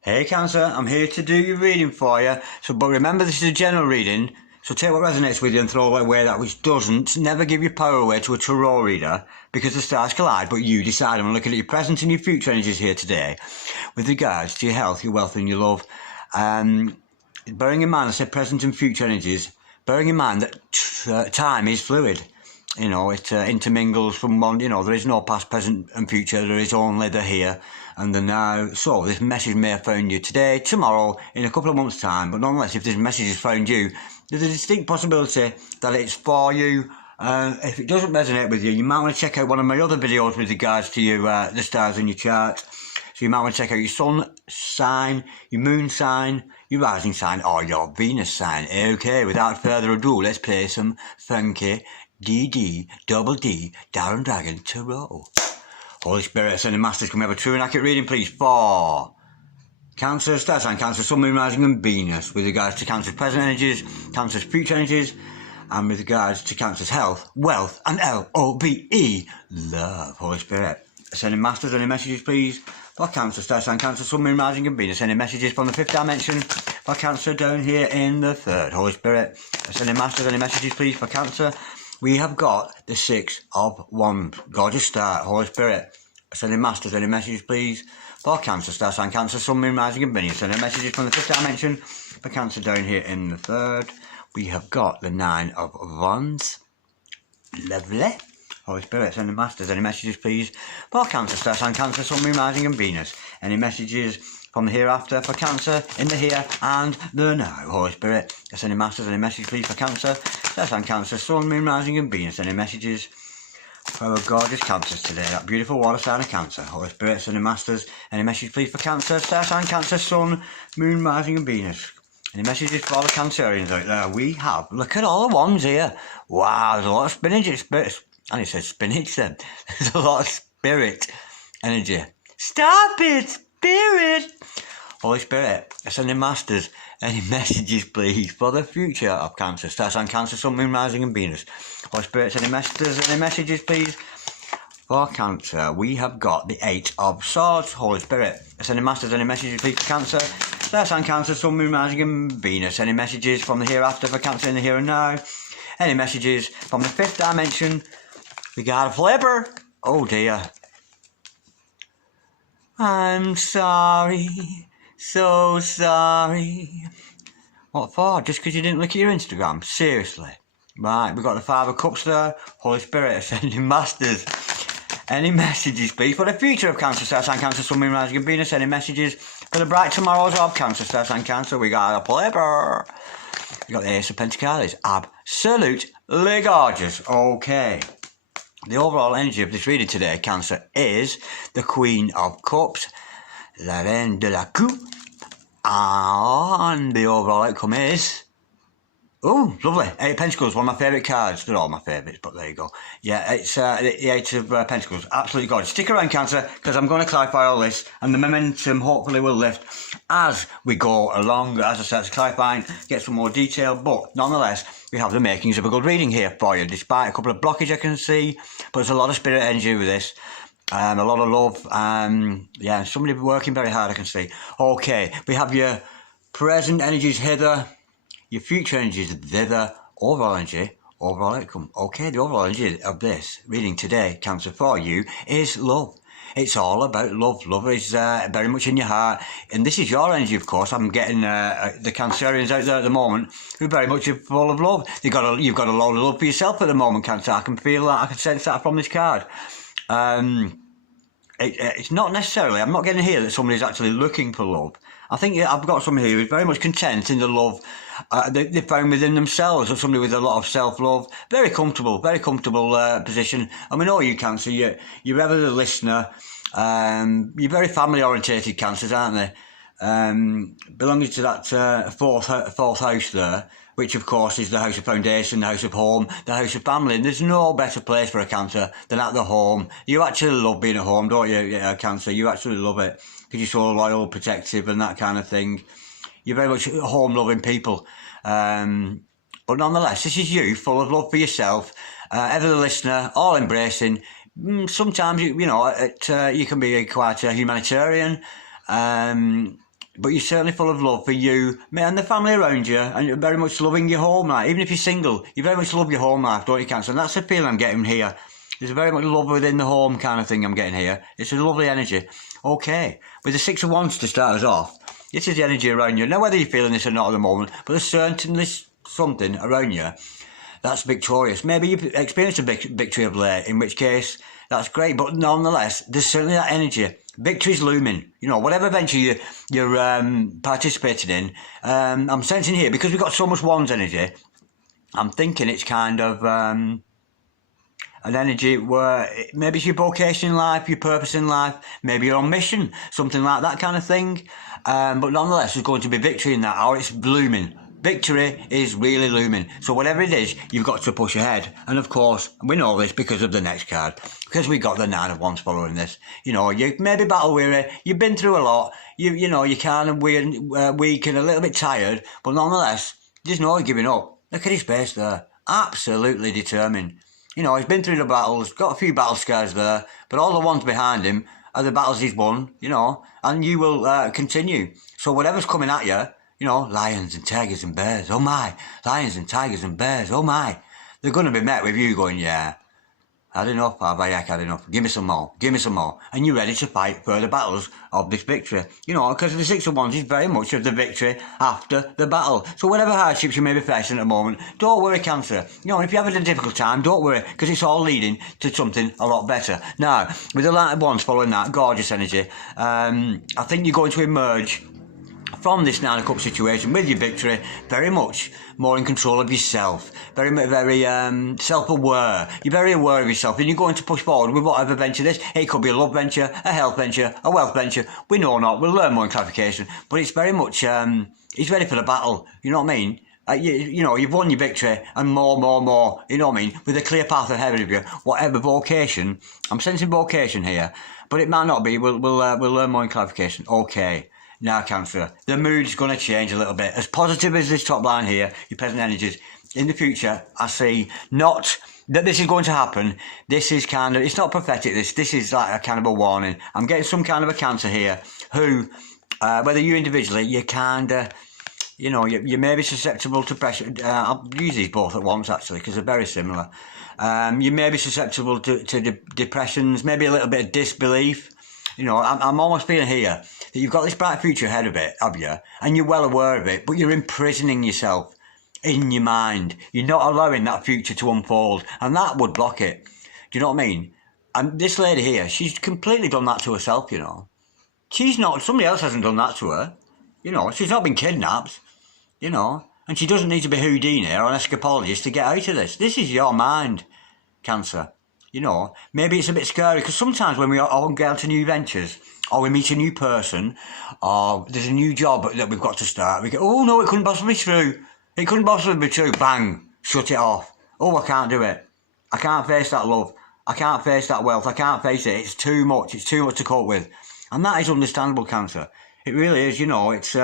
Hey Cancer, I'm here to do your reading for you. But remember, this is a general reading, so take what resonates with you and throw away that which doesn't. Never give your power away to a tarot reader, because the stars collide, but you decide. I'm looking at your present and your future energies here today, with regards to your health, your wealth and your love. Bearing in mind, I said present and future energies, bearing in mind that time is fluid. You know, it intermingles from one, there is no past, present and future, there is only the here and the now. So this message may have found you today, tomorrow, in a couple of months' time, but nonetheless, if this message has found you, there's a distinct possibility that it's for you. If it doesn't resonate with you, you might want to check out one of my other videos with regards to your, the stars in your chart. So you might want to check out your sun sign, your moon sign, your rising sign, or your Venus sign. Okay, without further ado, let's play some funky double D, Darren Dragon Tarot. Holy Spirit, sending masters, can we have a true and accurate reading, please, for Cancer, star sign Cancer, Sun, Moon, Rising and Venus, with regards to Cancer's present energies, Cancer's future energies, and with regards to Cancer's health, wealth, and LOVE, love. Holy Spirit, sending masters, any messages, please, for Cancer, star sign Cancer, Sun, Moon, Rising and Venus, sending messages from the fifth dimension for Cancer down here in the third. Holy Spirit, sending masters, any messages, please, for Cancer. We have got the Six of Wands. Gorgeous start. Holy Spirit, sending masters, any messages, please, for Cancer, star sign Cancer, Sun, Moon, Rising and Venus, sending messages from the fifth dimension for Cancer down here in the third. We have got the Nine of Wands. Lovely. Holy Spirit, sending masters, any messages, please, for Cancer, star sign Cancer, Sun, Moon, Rising and Venus. Any messages from the hereafter for Cancer in the here and the now. Holy Spirit, sending masters, any message, please, for Cancer, star sign Cancer, Sun, Moon, Rising and Venus. Any messages for our gorgeous Cancers today, that beautiful water sign of Cancer. Holy Spirit, sending masters, any message, please, for Cancer, star sign Cancer, Sun, Moon, Rising and Venus. Any messages for all the Cancerians out there? We have, look at all the ones here. Wow, there's a lot of spinach, and it says spinach then. There's a lot of spirit energy. Stop it, spirit! Holy Spirit, sending masters, any messages, please, for the future of Cancer, star sign Cancer, Sun, Moon, Rising and Venus. Holy Spirit, sending masters, any messages, please, for Cancer. We have got the Eight of Swords. Holy Spirit, sending masters, any messages, please, for Cancer, star sign Cancer, Sun, Moon, Rising and Venus. Any messages from the hereafter for Cancer in the here and now. Any messages from the fifth dimension. We got a flipper. Oh dear. I'm sorry. So sorry. What for? Just because you didn't look at your Instagram? Seriously? Right, we've got the Five of Cups there. Holy Spirit, sending masters. Any messages, please, for the future of Cancer, star sign Cancer, Sun, Moon, Rising and Venus. Any messages for the bright tomorrows of Cancer, star sign Cancer. We got a flipper. We got the Ace of Pentacles. Absolutely gorgeous. Okay. The overall energy of this reading today, Cancer, is the Queen of Cups, La Reine de la Coupe, and the overall outcome is, oh, lovely, Eight of Pentacles, one of my favourite cards. They're all my favourites, but there you go. Yeah, it's the Eight of Pentacles, absolutely gorgeous. Stick around, Cancer, because I'm going to clarify all this, and the momentum hopefully will lift as we go along, as I start to clarify, get some more detail, but nonetheless, we have the makings of a good reading here for you, despite a couple of blockages I can see, but there's a lot of spirit energy with this. A lot of love, yeah, somebody working very hard I can see. Okay, we have your present energies hither, your future energies thither, overall energy, overall outcome. Okay, the overall energy of this reading today, Cancer, for you, is love. It's all about love. Love is very much in your heart. And this is your energy, of course. I'm getting the Cancerians out there at the moment who very much are full of love. You've got a lot of love for yourself at the moment, Cancer. I can feel that. I can sense that from this card. It's not necessarily, I'm not getting here that somebody's actually looking for love. I think I've got somebody who is very much content in the love they found within themselves, or somebody with a lot of self-love. Very comfortable position. I mean, all you Cancer, you're ever the listener. You're very family-orientated Cancers, aren't they? Belonging to that fourth house there, which of course is the house of foundation, the house of home, the house of family. And there's no better place for a Cancer than at the home. You actually love being at home, don't you, Cancer? You actually love it because you're so loyal, protective and that kind of thing. You're very much home-loving people. But nonetheless, this is you, full of love for yourself, ever the listener, all embracing. Sometimes, you can be quite a humanitarian, but you're certainly full of love for you and the family around you, and you're very much loving your home life. Even if you're single, you very much love your home life, don't you, Cancer? And that's the feeling I'm getting here. There's very much love within the home kind of thing I'm getting here. It's a lovely energy. Okay, with the Six of Wands to start us off, this is the energy around you. Now, whether you're feeling this or not at the moment, but there's certainly something around you that's victorious. Maybe you've experienced a victory of late, in which case, that's great. But nonetheless, there's certainly that energy. Victory's looming. You know, whatever venture you're participating in, I'm sensing here, because we've got so much Wands energy, I'm thinking it's kind of an energy where maybe it's your vocation in life, your purpose in life, maybe you're on mission, something like that kind of thing. But nonetheless, there's going to be victory in that, or it's looming. Victory is really looming. So whatever it is, you've got to push ahead. And of course, we know this because of the next card. Because we got the Nine of Wands following this. You know, you maybe battle weary. You've been through a lot. You know, you're kind of weak and a little bit tired. But nonetheless, there's no giving up. Look at his face there. Absolutely determined. You know, he's been through the battles. Got a few battle scars there. But all the ones behind him are the battles he's won. You know, and you will continue. So whatever's coming at you, you know, lions and tigers and bears, oh my. Lions and tigers and bears, oh my. They're going to be met with you going, yeah, had enough, have I had enough? Give me some more, give me some more. And you're ready to fight further battles of this victory. You know, because the Six of Wands is very much of the victory after the battle. So whatever hardships you may be facing at the moment, don't worry, Cancer. You know, if you're having a difficult time, don't worry, because it's all leading to something a lot better. Now, with the Light of Wands following that, gorgeous energy, I think you're going to emerge from this Nine of Cups situation with your victory, very much more in control of yourself, very self-aware. You're very aware of yourself, and you're going to push forward with whatever venture this. It could be a love venture, a health venture, a wealth venture. We know not. We'll learn more in clarification, but it's very much he's ready for the battle. You know what I mean? You know, you've won your victory, and more. You know what I mean? With a clear path ahead of you, whatever vocation. I'm sensing vocation here, but it might not be. We'll learn more in clarification. Okay. Now, Cancer, the mood's going to change a little bit. As positive as this top line here, your present energies, in the future, I see not that this is going to happen. This is kind of, it's not prophetic, this is like a kind of a warning. I'm getting some kind of a Cancer here who, whether you individually, you're kind of, you know, you may be susceptible to pressure. I'll use these both at once, actually, because they're very similar. You may be susceptible to depressions, maybe a little bit of disbelief. You know, I'm almost feeling here that you've got this bright future ahead of it, have you? And you're well aware of it, but you're imprisoning yourself in your mind. You're not allowing that future to unfold, and that would block it. Do you know what I mean? And this lady here, she's completely done that to herself, you know. She's not, somebody else hasn't done that to her. You know, she's not been kidnapped, you know. And she doesn't need to be Houdini or an escapologist to get out of this. This is your mind, Cancer. You know, maybe it's a bit scary, because sometimes when we all get out to new ventures, or we meet a new person, or there's a new job that we've got to start, we go, oh no, it couldn't possibly be true. It couldn't possibly be true. Bang, shut it off. Oh, I can't do it. I can't face that love. I can't face that wealth. I can't face it. It's too much. It's too much to cope with. And that is understandable, Cancer. It really is, you know, it's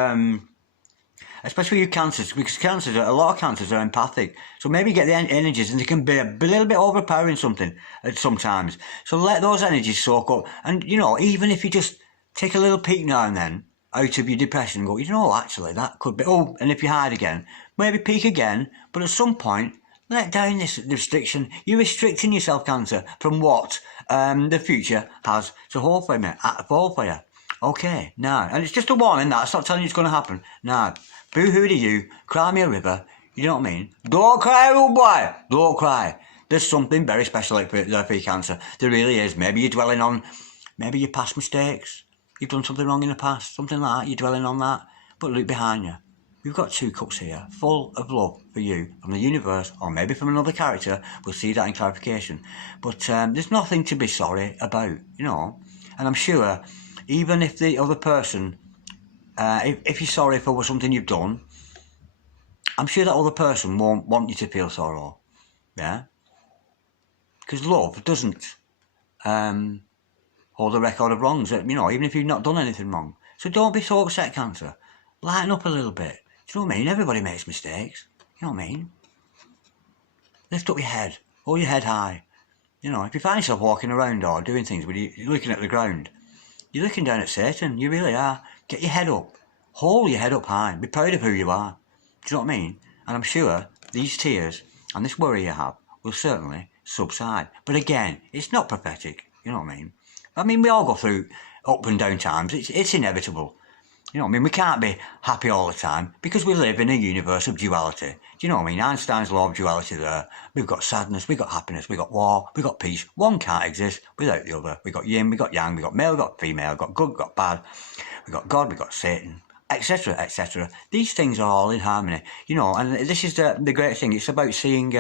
especially you Cancers, because Cancers, a lot of Cancers are empathic. So maybe get the energies, and they can be a little bit overpowering sometimes. So let those energies soak up. And, you know, even if you just take a little peek now and then out of your depression and go, you know, actually, that could be, oh, and if you hide again, maybe peek again, but at some point, let down this restriction. You're restricting yourself, Cancer, from what the future has to hold for you. Okay, now, and it's just a warning that, it's not telling you it's going to happen. Now, boo-hoo to you, cry me a river, you know what I mean? Don't cry, old boy, don't cry. There's something very special there for you, Cancer. There really is. Maybe you're dwelling on, maybe your past mistakes. You've done something wrong in the past, something like that, you're dwelling on that. But look behind you. We've got two cups here, full of love for you from the universe, or maybe from another character. We'll see that in clarification. But there's nothing to be sorry about, you know. And I'm sure, even if the other person, if you're sorry for something you've done, I'm sure that other person won't want you to feel sorrow. Yeah? Because love doesn't hold a record of wrongs, you know, even if you've not done anything wrong. So don't be so upset, Cancer. Lighten up a little bit. Do you know what I mean? Everybody makes mistakes. You know what I mean? Lift up your head. Hold your head high. You know, if you find yourself walking around or doing things where you're looking at the ground, you're looking down at Satan. You really are. Get your head up. hold your head up high. Be proud of who you are. Do you know what I mean? And I'm sure these tears and this worry you have will certainly subside. But again, it's not prophetic. You know what I mean? We all go through up and down times. It's inevitable. You know what I mean? We can't be happy all the time because we live in a universe of duality. Do you know what I mean? Einstein's law of duality there. We've got sadness, we've got happiness, we've got war, we've got peace. One can't exist without the other. We've got yin, we've got yang, we've got male, we've got female, we've got good, we've got bad, we've got God, we've got Satan, etc., etc. These things are all in harmony, you know, and this is the great thing. It's about seeing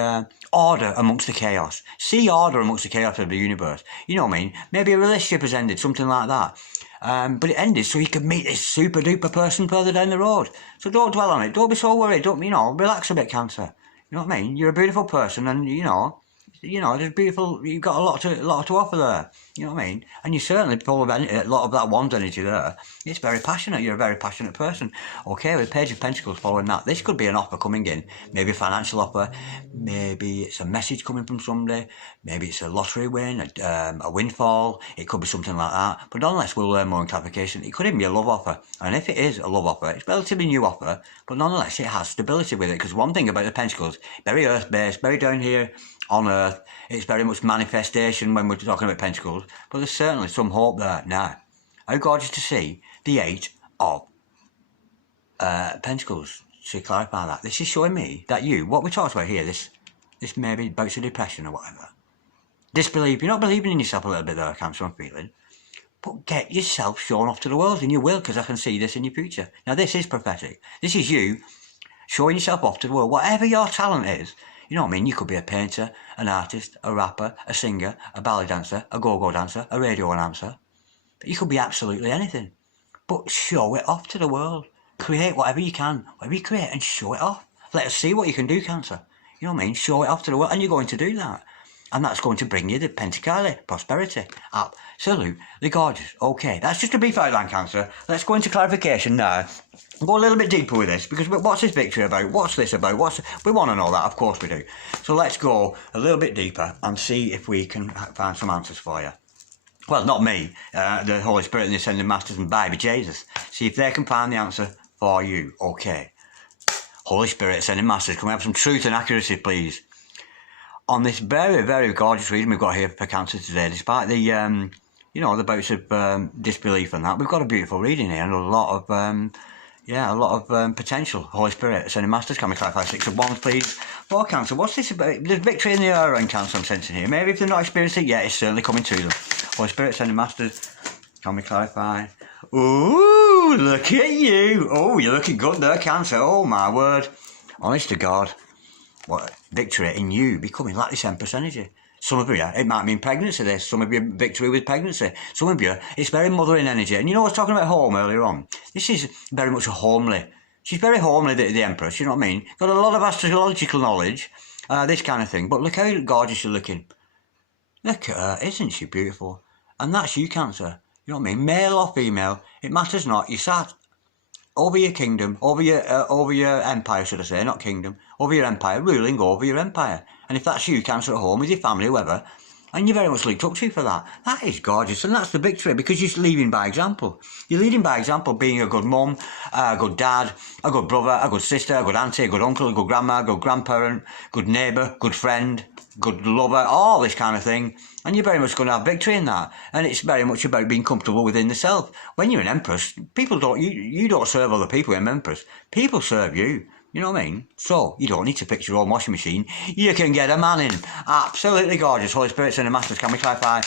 order amongst the chaos. See order amongst the chaos of the universe. You know what I mean? Maybe a relationship has ended, something like that. But it ended so he could meet this super duper person further down the road. So don't dwell on it. Don't be so worried. Don't, you know, relax a bit, Cancer. You know what I mean? You're a beautiful person, and you know, there's beautiful. You've got a lot to offer there. You know what I mean? And you certainly full of a lot of that one's energy there. It's very passionate. You're a very passionate person. Okay, with Page of Pentacles following that, this could be an offer coming in. Maybe a financial offer. Maybe it's a message coming from somebody. Maybe it's a lottery win, a windfall. It could be something like that. But nonetheless, we'll learn more in clarification. It could even be a love offer. And if it is a love offer, it's a relatively new offer. But nonetheless, it has stability with it. Because one thing about the Pentacles, very earth-based, very down here on earth. It's very much manifestation when we're talking about Pentacles. But there's certainly some hope there. Now, how gorgeous to see the Eight of Pentacles. To clarify that, this is showing me that what we talked about here, this maybe bouts of depression or whatever. Disbelief. You're not believing in yourself a little bit there, Cancer, I'm feeling. But get yourself shown off to the world, and you will, because I can see this in your future. Now, this is prophetic. This is you showing yourself off to the world. Whatever your talent is, you know what I mean? You could be a painter, an artist, a rapper, a singer, a ballet dancer, a go-go dancer, a radio announcer. You could be absolutely anything. But show it off to the world. Create whatever you can. Whatever you create and show it off. Let us see what you can do, Cancer. You know what I mean? Show it off to the world. And you're going to do that. And that's going to bring you the Pentacles, prosperity. Absolutely gorgeous. Okay, that's just a brief outline, Cancer. Let's go into clarification now. Go a little bit deeper with this, because what's this victory about? What's this about? We want to know that, of course we do. So let's go a little bit deeper and see if we can find some answers for you. Well, not me, the Holy Spirit and the Ascended Masters and Baby Jesus. See if they can find the answer for you. Okay. Holy Spirit, Ascended Masters, can we have some truth and accuracy, please? On this very, very gorgeous reading we've got here for Cancer today, despite the, the bouts of disbelief and that, we've got a beautiful reading here and a lot of potential. Holy Spirit, Ascended Masters, can we clarify 6 of Wands, please? For Cancer, what's this about? There's victory in the air around Cancer, I'm sensing here. Maybe if they're not experiencing it yet, it's certainly coming to them. Holy Spirit, Ascended Masters, can we clarify? Ooh, look at you. Oh, you're looking good there, Cancer. Oh, my word. Honest to God. What victory in you becoming like this Empress energy. Some of you, it might mean pregnancy this. Some of you, victory with pregnancy. Some of you, it's very mothering energy. And you know, I was talking about home earlier on. This is very much a homely. She's very homely, the Empress, you know what I mean? Got a lot of astrological knowledge, this kind of thing. But look how gorgeous you're looking. Look at her, isn't she beautiful? And that's you, Cancer. You know what I mean? Male or female, it matters not. You sat over your kingdom, over your empire, should I say, not kingdom, over your empire, ruling over your empire. And if that's you, Cancer, at home with your family, whoever, and you're very much looked up to for that, that is gorgeous, and that's the victory, because you're leading by example. You're leading by example, being a good mum, a good dad, a good brother, a good sister, a good auntie, a good uncle, a good grandma, a good grandparent, good neighbour, good friend, good lover, all this kind of thing. And you're very much going to have victory in that. And it's very much about being comfortable within the self. When you're an Empress, people don't, you don't serve other people in Empress. People serve you. You know what I mean? So, you don't need to fix your own washing machine. You can get a man in. Absolutely gorgeous. Holy Spirit and the Masters, can we clarify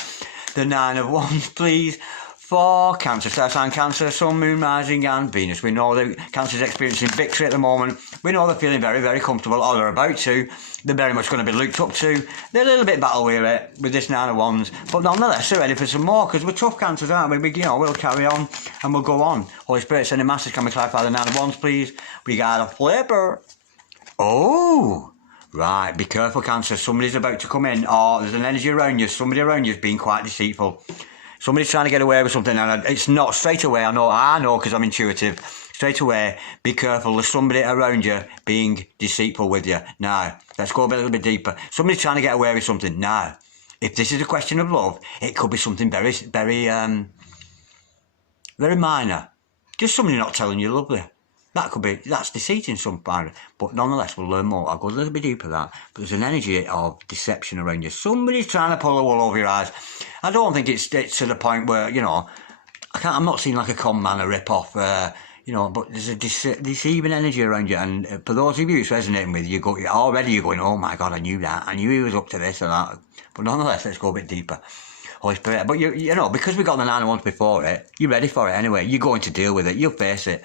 the 9 of Wands, please? For Cancer, star sign Cancer, Sun, Moon, Rising and Venus. We know that Cancer's experiencing victory at the moment. We know they're feeling very, very comfortable, or they're about to. They're very much going to be looked up to. They're a little bit battle weary with this 9 of Wands, but nonetheless they're ready for some more, because we're tough Cancers, aren't we? We'll carry on and we'll go on. Holy Spirit, send a message. Can we clarify the 9 of Wands, please? We got a flipper. Oh, right. Be careful, Cancer. Somebody's about to come in, or there's an energy around you. Somebody around you is being quite deceitful. Somebody's trying to get away with something, and it's not straight away. I know, because I'm intuitive. Straight away, be careful. There's somebody around you being deceitful with you. Now, let's go a little bit deeper. Somebody's trying to get away with something. Now, if this is a question of love, it could be something very, very, very minor. Just somebody not telling you lovely. That's deceit in some part. But nonetheless, we'll learn more. I'll go a little bit deeper that. But there's an energy of deception around you. Somebody's trying to pull the wool over your eyes. I don't think it's to the point where, you know, I'm not seeing like a con man, a rip-off, you know, but there's a deceiving energy around you. And for those of you it's resonating with, you're going, oh my God, I knew that. I knew he was up to this or that. But nonetheless, let's go a bit deeper. Holy Spirit. But, you know, because we got the 9 of Wands before it, you're ready for it anyway. You're going to deal with it. You'll face it.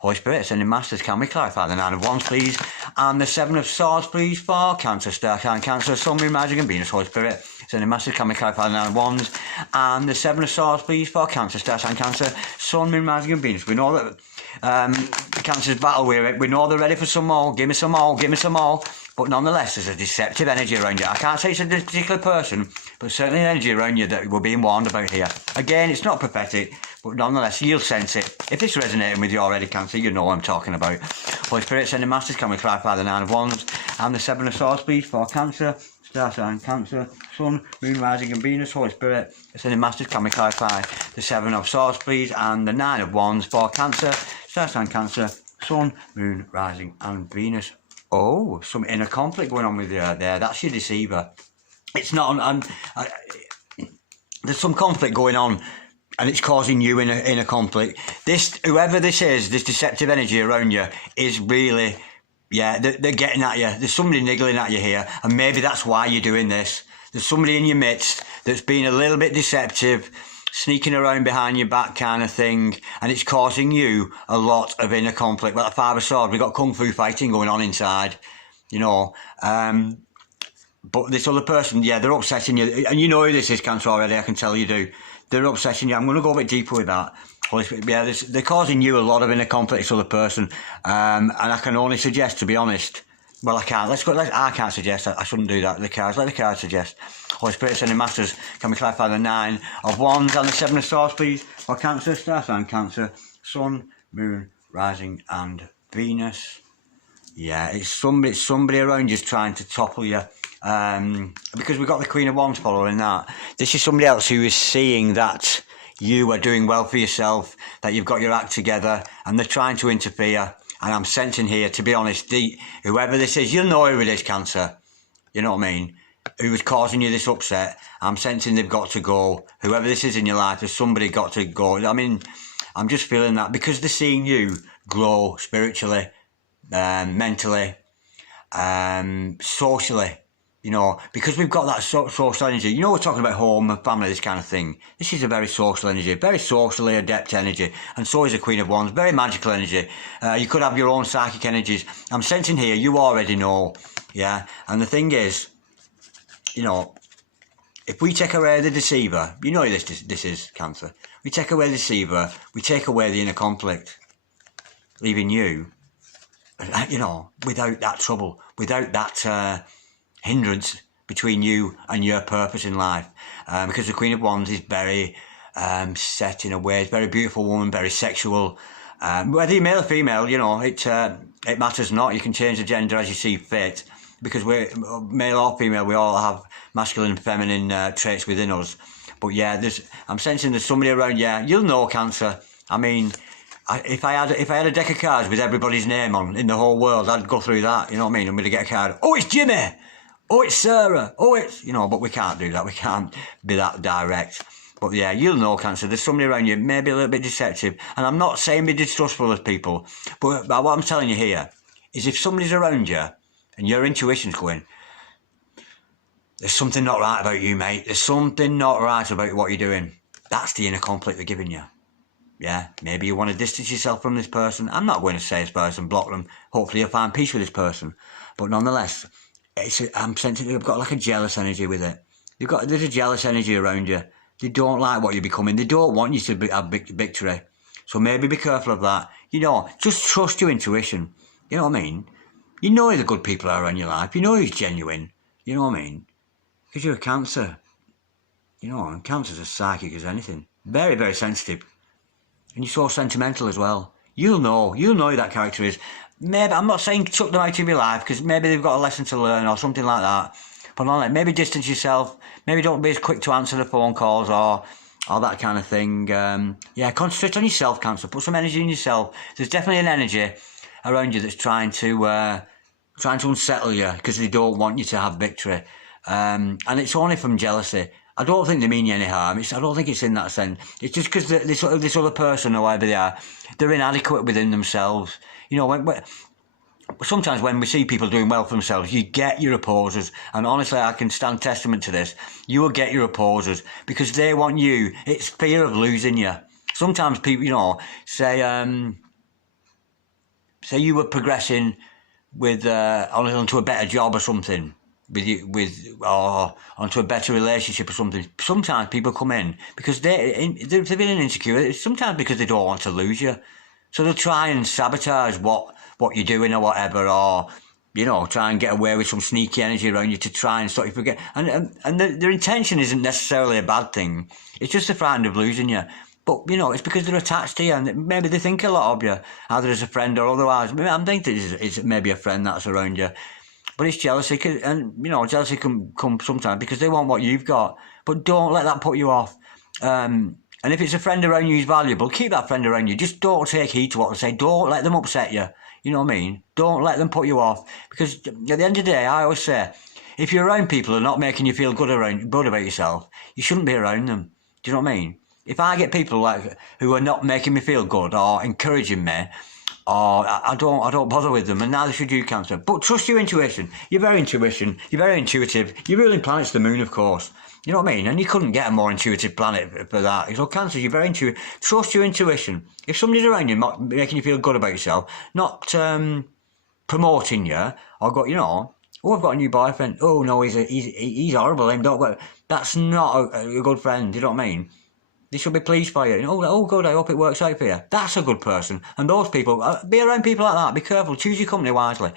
Holy Spirit, sending masters, can we clarify the 9 of Wands, please? And the 7 of Swords, please, for Cancer, Star Sign, Cancer, Sun, Moon, Rising, and Venus. Holy Spirit, sending masters, can we clarify the 9 of Wands? And the 7 of Swords, please, for Cancer, Star Sign, Cancer, Sun, Moon, Rising, and Venus. We know that Cancer's battle weary. We know they're ready for some more. Give me some more. Give me some more. But nonetheless, there's a deceptive energy around you. I can't say it's a particular person, but certainly an energy around you that we're being warned about here. Again, it's not prophetic, but nonetheless, you'll sense it. If it's resonating with you already, Cancer, you know what I'm talking about. Holy Spirit, sending masters, can we clarify the 9 of Wands and the 7 of Swords, please, for Cancer, Star Sign, Cancer, Sun, Moon, Rising, and Venus. Holy Spirit, sending masters, can we clarify the 7 of Swords, please, and the 9 of Wands for Cancer, Star Sign, Cancer, Sun, Moon, Rising, and Venus. Oh, some inner conflict going on with you there. That's your deceiver. It's not. There's some conflict going on, and it's causing you in a conflict. Whoever this is, this deceptive energy around you is really, yeah, they're getting at you. There's somebody niggling at you here, and maybe that's why you're doing this. There's somebody in your midst that's being a little bit deceptive, sneaking around behind your back kind of thing, and it's causing you a lot of inner conflict. Well, the 5 of Swords, we've got kung fu fighting going on inside, you know. But this other person, yeah, they're upsetting you. And you know who this is, Cancer, already, I can tell you do. They're upsetting you. I'm going to go a bit deeper with that. Yeah, they're causing you a lot of inner conflict, this other person. And I can only suggest, to be honest, well, I can't. I can't suggest. I shouldn't do that. The cards. Let the cards suggest. Holy Spirit, sending masters, can we clarify the 9 of Wands and the 7 of Swords, please? For Cancer, Star Sign, Cancer, Sun, Moon, Rising, and Venus. Yeah, it's somebody around you's trying to topple you. Because we've got the Queen of Wands following that. This is somebody else who is seeing that you are doing well for yourself, that you've got your act together, and they're trying to interfere. And I'm sensing here, to be honest, whoever this is, you'll know who it is, Cancer. You know what I mean? Who was causing you this upset. I'm sensing they've got to go. Whoever this is in your life, there's somebody got to go. I mean, I'm just feeling that because they're seeing you grow spiritually, mentally, socially. You know, because we've got that social energy. You know, we're talking about home and family, this kind of thing. This is a very social energy, very socially adept energy. And so is the Queen of Wands, very magical energy. You could have your own psychic energies. I'm sensing here, you already know, yeah? And the thing is, you know, if we take away the deceiver, you know this is, Cancer. We take away the deceiver, we take away the inner conflict, leaving you, you know, without that trouble, without that hindrance between you and your purpose in life, because the Queen of Wands is very set in a way. It's a very beautiful woman, very sexual. Whether you're male or female, you know, it matters not. You can change the gender as you see fit, because we're male or female. We all have masculine and feminine traits within us. But yeah, I'm sensing there's somebody around. Yeah, you'll know, Cancer. I mean, if I had a deck of cards with everybody's name on in the whole world, I'd go through that. You know what I mean? I'm going to get a card. Oh, it's Jimmy. Oh, it's Sarah. Oh, it's, you know, but we can't do that. We can't be that direct. But yeah, you'll know, Cancer. There's somebody around you, maybe a little bit deceptive. And I'm not saying be distrustful of people. But what I'm telling you here is if somebody's around you and your intuition's going, there's something not right about you, mate. There's something not right about what you're doing. That's the inner conflict they're giving you. Yeah, maybe you want to distance yourself from this person. I'm not going to say this person, block them. Hopefully you'll find peace with this person. But nonetheless, I'm sensing you've got like a jealous energy with it. There's a jealous energy around you. They don't like what you're becoming. They don't want you to have victory. So maybe be careful of that. You know, just trust your intuition. You know what I mean? You know who the good people are in your life. You know who's genuine. You know what I mean? Because you're a Cancer. You know, and Cancer's as psychic as anything. Very, very sensitive. And you're so sentimental as well. You'll know who that character is. Maybe, I'm not saying chuck them out of your life, because maybe they've got a lesson to learn or something like that. But maybe distance yourself. Maybe don't be as quick to answer the phone calls, or all that kind of thing. Yeah, concentrate on yourself, Cancer. Put some energy in yourself. There's definitely an energy around you that's trying to unsettle you because they don't want you to have victory. And it's only from jealousy. I don't think they mean you any harm. I don't think it's in that sense. It's just because this other person, or whoever they are, they're inadequate within themselves. You know, sometimes when we see people doing well for themselves, you get your opposers. And honestly, I can stand testament to this. You will get your opposers because they want you. It's fear of losing you. Sometimes people, you know, say you were progressing with onto a better job or something. Or onto a better relationship or something. Sometimes people come in because they're feeling insecure. Sometimes because they don't want to lose you, so they'll try and sabotage what you're doing or whatever, or you know, try and get away with some sneaky energy around you to try and stop you forget. And their intention isn't necessarily a bad thing. It's just the frightened of losing you. But, you know, it's because they're attached to you and maybe they think a lot of you, either as a friend or otherwise. I'm thinking it's maybe a friend that's around you. But it's jealousy, and, you know, jealousy can come sometimes because they want what you've got. But don't let that put you off. And if it's a friend around you who's valuable, keep that friend around you. Just don't take heed to what they say. Don't let them upset you. You know what I mean? Don't let them put you off. Because at the end of the day, I always say, if you're around people who are not making you feel good about yourself, you shouldn't be around them. Do you know what I mean? If I get people like who are not making me feel good or encouraging me, or I don't bother with them, and neither should you, Cancer. But trust your intuition. You're very intuitive. Your ruling planet's the moon, of course. You know what I mean? And you couldn't get a more intuitive planet for that. So Cancer, you're very intuitive. Trust your intuition. If somebody's around you making you feel good about yourself, not promoting you, or got, you know, oh, I've got a new boyfriend. Oh no, he's horrible. That's not a good friend. You know what I mean? They should be pleased for you. Oh, good, I hope it works out for you. That's a good person. And those people, be around people like that. Be careful. Choose your company wisely.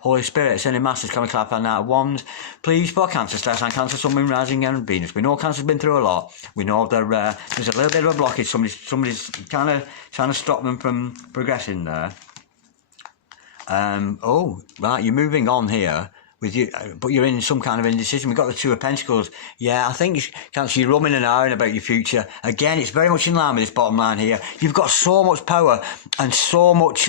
Holy Spirit, sending masters, can we clarify Knight of Wands? Please, for Cancer, star sign Cancer, Sun, Moon, Rising, and Venus. We know Cancer's been through a lot. We know there's a little bit of a blockage. Somebody's kind of trying to stop them from progressing there. Oh, right, you're moving on here. With you, but you're in some kind of indecision. We've got the Two of Pentacles. Yeah, I think Cancer, you're rumming and ahhing about your future. Again, it's very much in line with this bottom line here. You've got so much power and so much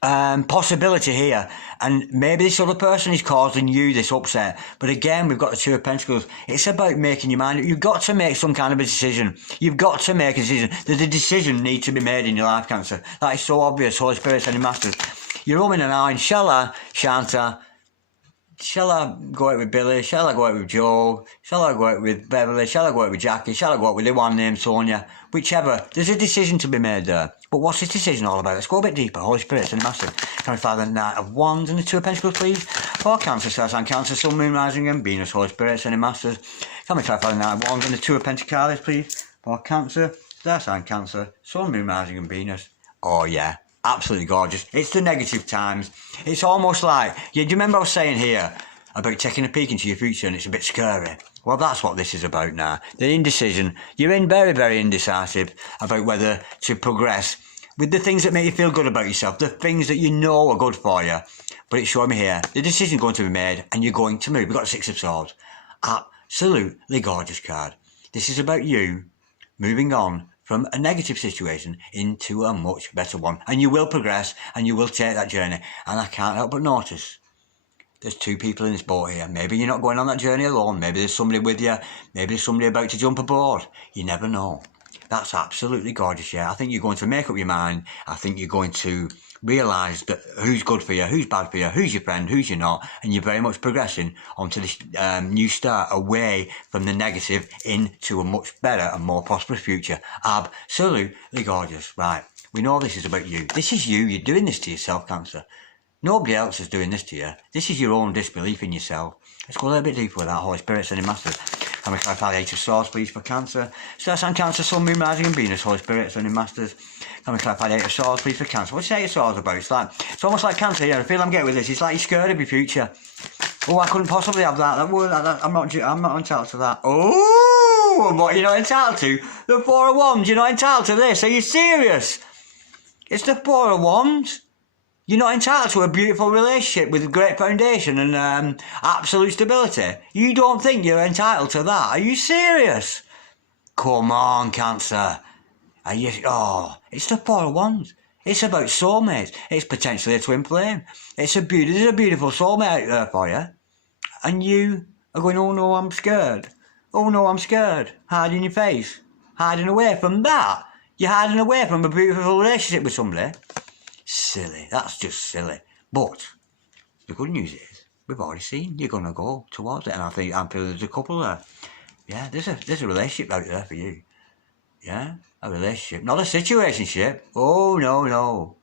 possibility here, and maybe this other person is causing you this upset. But again, we've got the Two of Pentacles. It's about making your mind up. You've got to make some kind of a decision. You've got to make a decision. There's a decision needs to be made in your life, Cancer. That is so obvious. Holy Spirit, sending masters. You're rumming and ahhing. Shall I, Shanta? Shall I go out with Billy? Shall I go out with Joe? Shall I go out with Beverly? Shall I go out with Jackie? Shall I go out with the one named Sonia? Whichever. There's a decision to be made there. But what's this decision all about? Let's go a bit deeper. Holy Spirit, and Master. Can we find the Knight of Wands and the Two of Pentacles, please? For Cancer, Star sign Cancer, Sun, Moon, Rising, and Venus. Holy Spirit, and Masters. Can we clarify the Knight of Wands and the Two of Pentacles, please? For Cancer, Star sign Cancer, Sun, Moon, Rising, and Venus. Oh, yeah. Absolutely gorgeous. It's the negative times. It's almost like, yeah, do you remember I was saying here about taking a peek into your future and it's a bit scary? Well, that's what this is about now. The indecision. You're in very, very indecisive about whether to progress with the things that make you feel good about yourself, the things that you know are good for you. But it's showing me here, the decision's going to be made and you're going to move. We've got the Six of Swords. Absolutely gorgeous card. This is about you moving on from a negative situation into a much better one. And you will progress and you will take that journey. And I can't help but notice there's two people in this boat here. Maybe you're not going on that journey alone. Maybe there's somebody with you. Maybe there's somebody about to jump aboard. You never know. That's absolutely gorgeous, yeah. I think you're going to make up your mind. I think you're going to realise that who's good for you, who's bad for you, who's your friend, who's you're not, and you're very much progressing onto this new start, away from the negative into a much better and more prosperous future. Absolutely gorgeous. Right, we know this is about you. This is you. You're doing this to yourself, Cancer. Nobody else is doing this to you. This is your own disbelief in yourself. Let's go a little bit deeper with that. Holy Spirit, sending masters. Can we clarify the Eight of Swords, please, for Cancer? Star sign Cancer, Sun, Moon, Rising, and Venus. Holy Spirit, sending masters. Can we clarify the Eight of Swords, please, for Cancer? What's the Eight of Swords about? It's almost like Cancer here. I feel I'm getting with this. It's like you're scared of your future. Oh, I couldn't possibly have that. I'm not entitled to that. Oh, what you're not entitled to? The Four of Wands. You're not entitled to this. Are you serious? It's the Four of Wands. You're not entitled to a beautiful relationship with a great foundation and absolute stability. You don't think you're entitled to that? Are you serious? Come on, Cancer. Are you, it's the Four of Wands. It's about soulmates. It's potentially a twin flame. There's a beautiful soulmate out there for you. And you are going, oh no, I'm scared. Oh no, I'm scared. Hiding your face. Hiding away from that. You're hiding away from a beautiful relationship with somebody. Silly. That's just silly. But the good news is, we've already seen you're going to go towards it. And I feel there's a couple there. Yeah, there's a relationship out there for you. Yeah, a relationship. Not a situationship. Oh, no.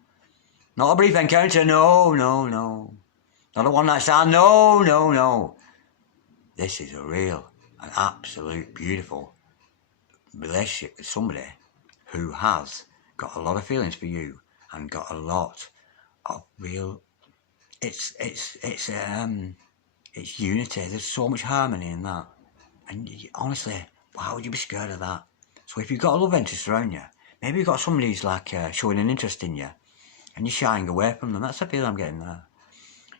Not a brief encounter. No. Not a one-night stand. No. This is an absolute beautiful relationship with somebody who has got a lot of feelings for you and got a lot of real. It's unity. There's so much harmony in that. And honestly, why would you be scared of that? So if you've got a love interest around you, maybe you've got somebody who's like showing an interest in you, and you're shying away from them. That's the feeling I'm getting there.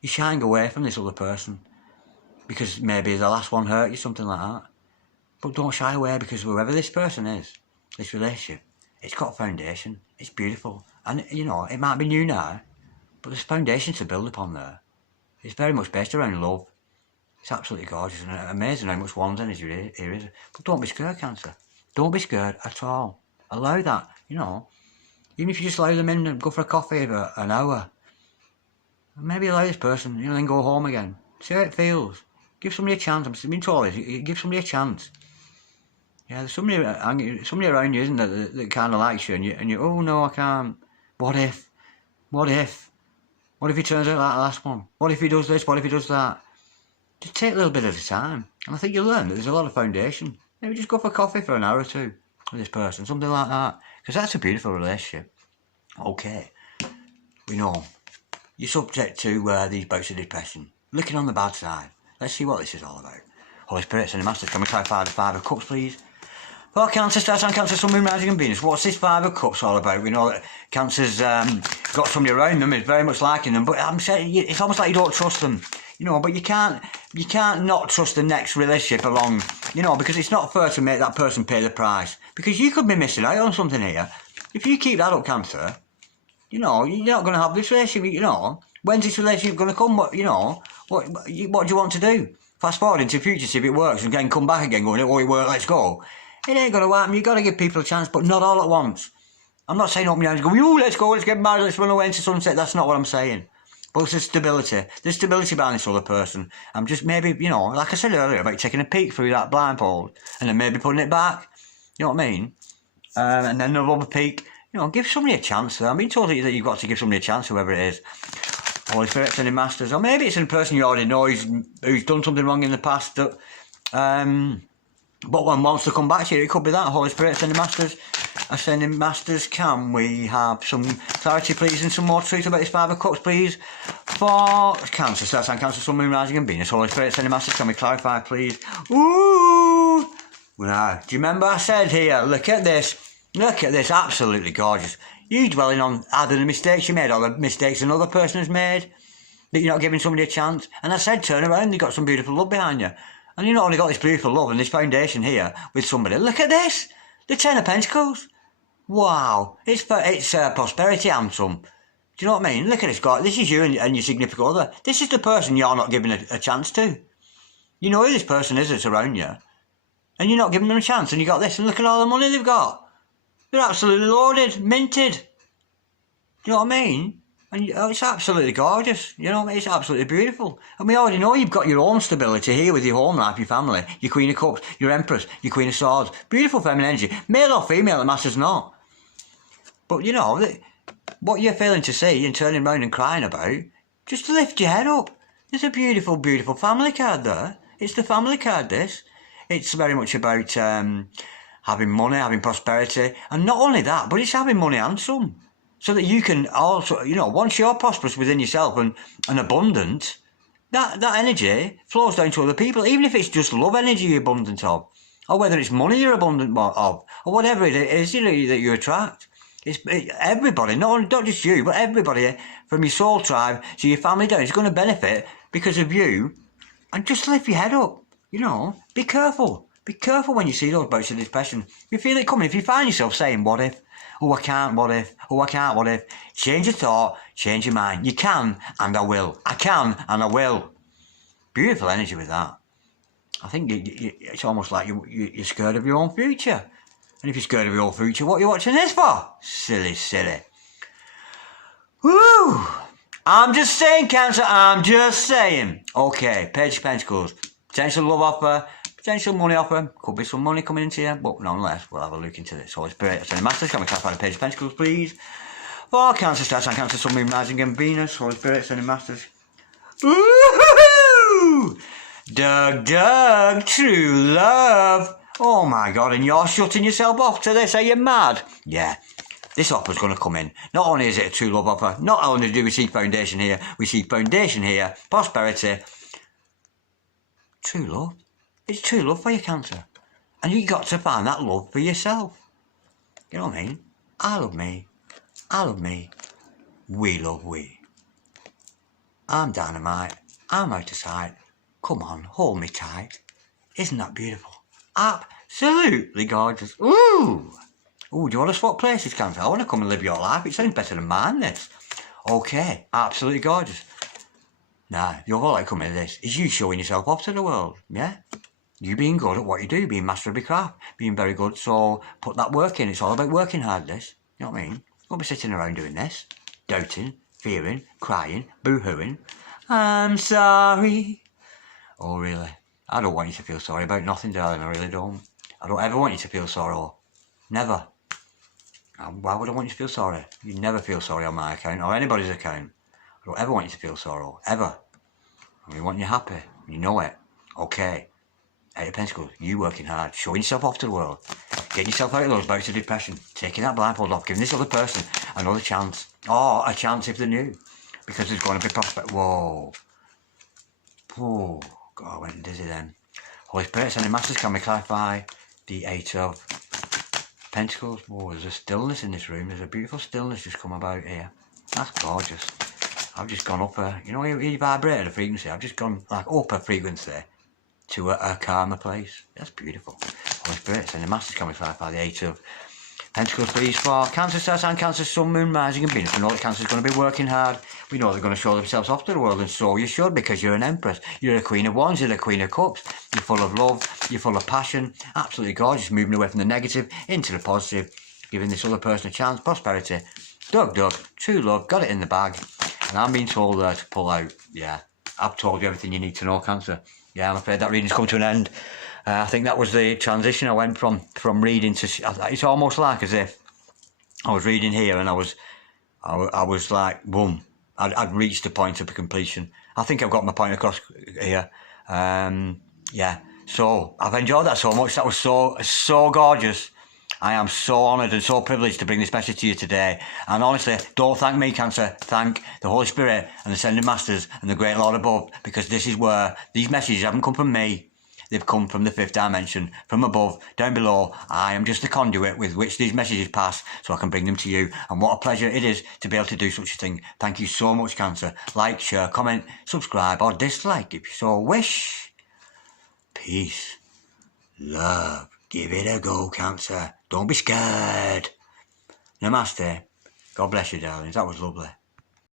You're shying away from this other person because maybe the last one hurt you, something like that. But don't shy away, because whoever this person is, this relationship, it's got a foundation. It's beautiful. And, it might be new now, but there's foundation to build upon there. It's very much based around love. It's absolutely gorgeous and amazing how much Wands energy here is. But don't be scared, Cancer. Don't be scared at all. Allow that, even if you just allow them in and go for a coffee for an hour. Maybe allow this person, then go home again. See how it feels. Give somebody a chance. I'm being told this. Give somebody a chance. Yeah, there's somebody around you, isn't there, that kind of likes you, and you, oh no, I can't. What if? What if he turns out like the last one? What if he does this? What if he does that? Just take a little bit at a time. And I think you'll learn that there's a lot of foundation. Maybe just go for coffee for an hour or two with this person, something like that. Because that's a beautiful relationship. Okay, we know you're subject to these bouts of depression. Looking on the bad side. Let's see what this is all about. Holy Spirit, Send Masters, can we clarify the Five of Cups, please? For Cancer, Star Sign, Cancer, Sun, Moon, Rising and Venus, what's this Five of Cups all about? We know that Cancer's got somebody around them, is very much liking them, but I'm saying it's almost like you don't trust them. But you can't not trust the next relationship along, because it's not fair to make that person pay the price. Because you could be missing out on something here. If you keep that up, Cancer, you're not going to have this relationship, When's this relationship going to come? What do you want to do? Fast forward into the future, see if it works, and then come back again going, oh, it worked, let's go. It ain't going to happen. You've got to give people a chance, but not all at once. I'm not saying open your hands and go, let's go, let's get married, let's run away into sunset. That's not what I'm saying. But it's the stability. There's stability behind this other person. I'm just maybe, like I said earlier, about taking a peek through that blindfold and then maybe putting it back. You know what I mean? And then another peek. Give somebody a chance. I'm being told that you've got to give somebody a chance, whoever it is. Holy Spirit, Sending Masters. Or maybe it's a person you already know who's done something wrong in the past that, but one wants to come back to you. It could be that. Holy Spirit, Sending Masters. Ascending Masters, can we have some clarity, please, and some more truth about this Five of Cups, please? For Cancer, Star Sign, Cancer, Sun, Moon, Rising and Venus. Holy Spirit, Sending Masters, can we clarify, please? Ooh! Now, do you remember I said here, look at this, absolutely gorgeous. You dwelling on either the mistakes you made or the mistakes another person has made, that you're not giving somebody a chance. And I said, turn around, you've got some beautiful love behind you. And you've not only got this beautiful love and this foundation here with somebody. Look at this, the Ten of Pentacles. Wow, it's prosperity anthem. Do you know what I mean? Look at this guy. This is you and your significant other. This is the person you're not giving a chance to. You know who this person is that's around you. And you're not giving them a chance. And you got this. And look at all the money they've got. They're absolutely loaded, minted. Do you know what I mean? And it's absolutely gorgeous. It's absolutely beautiful. And we already know you've got your own stability here with your home life, your family, your Queen of Cups, your Empress, your Queen of Swords. Beautiful feminine energy. Male or female, it matters not. But what you're failing to see and turning around and crying about, just lift your head up. There's a beautiful, beautiful family card there. It's the family card, this. It's very much about having money, having prosperity. And not only that, but it's having money and some. So that you can also, once you're prosperous within yourself and abundant, that energy flows down to other people, even if it's just love energy you're abundant of, or whether it's money you're abundant of, or whatever it is that you attract. It's everybody, not just you, but everybody from your soul tribe to your family down is going to benefit because of you. And just lift your head up, be careful. Be careful when you see those bouts of depression. If you feel it coming, if you find yourself saying, what if? Oh, I can't, what if? Oh, I can't, what if? Change your thought, change your mind. You can, and I will. I can, and I will. Beautiful energy with that. I think it's almost like you're scared of your own future. And if you're scared of your own future, what are you watching this for? Silly, silly. Woo! I'm just saying, Cancer, I'm just saying. Okay, Page of Pentacles. Potential love offer, potential money offer. Could be some money coming into you, but nonetheless, we'll have a look into this. Holy Spirit, Ascended Masters, can we clarify the Page of Pentacles, please? For Cancer, Stars, and Cancer, Sun, Moon, Rising, and Venus. Holy Spirit, Ascended Masters. Woo-hoo-hoo! Doug, true love. Oh my God, and you're shutting yourself off to this, are you mad? Yeah. This offer's going to come in. Not only is it a true love offer, not only do we see foundation here, prosperity, true love. It's true love for you, Cancer. And you've got to find that love for yourself. You know what I mean? I love me. I love me. We love we. I'm dynamite. I'm out of sight. Come on, hold me tight. Isn't that beautiful? Absolutely gorgeous. Ooh! Ooh, do you want to swap places, Cancer? I want to come and live your life. It sounds better than mine, this. Okay, absolutely gorgeous. Now, the other outcome of this is you showing yourself off to the world, yeah? You being good at what you do, being master of your craft, being very good, so put that work in. It's all about working hard, this. You know what I mean? Don't be sitting around doing this. Doubting, fearing, crying, boo-hooing. I'm sorry. Oh, really? I don't want you to feel sorry about nothing, darling. I really don't. I don't ever want you to feel sorrow. Never. Why would I want you to feel sorry? You never feel sorry on my account or anybody's account. I don't ever want you to feel sorrow. Ever. We want you happy. You know it. Okay. Eight of Pentacles. You working hard. Showing yourself off to the world. Getting yourself out of those bouts of depression. Taking that blindfold off. Giving this other person another chance. Or a chance if they're new. Because there's going to be prospect. Whoa. Oh, God, I went dizzy then. Holy Spirit, Ascended Masters, can we clarify the Eight of Pentacles? Whoa, there's a stillness in this room. There's a beautiful stillness just come about here. That's gorgeous. I've just gone up a, you know, you vibrate at a frequency. I've just gone like up a frequency to a calmer place. That's beautiful. Holy Spirit, Ascended Masters, can we clarify the Eight of Pentacles, please, for Cancer, Stars, and Cancer, Sun, Moon, Rising, and Venus. We know that Cancer's going to be working hard. We know they're going to show themselves off to the world, and so you should, because you're an Empress. You're a Queen of Wands, you're the Queen of Cups. You're full of love, you're full of passion. Absolutely gorgeous, moving away from the negative into the positive, giving this other person a chance, prosperity. Doug, true love, got it in the bag. And I'm being told to pull out. Yeah, I've told you everything you need to know, Cancer. Yeah, I'm afraid that reading's come to an end. I think that was the transition. I went from reading to... It's almost like as if I was reading here and I was like, boom. I'd reached the point of completion. I think I've got my point across here. Yeah. So I've enjoyed that so much. That was so gorgeous. I am so honoured and so privileged to bring this message to you today. And honestly, don't thank me, Cancer. Thank the Holy Spirit and the Ascended Masters and the Great Lord above, because this is where these messages haven't come from me. They've come from the fifth dimension, from above, down below. I am just the conduit with which these messages pass, so I can bring them to you. And what a pleasure it is to be able to do such a thing. Thank you so much, Cancer. Like, share, comment, subscribe, or dislike if you so wish. Peace. Love. Give it a go, Cancer. Don't be scared. Namaste. God bless you, darlings. That was lovely.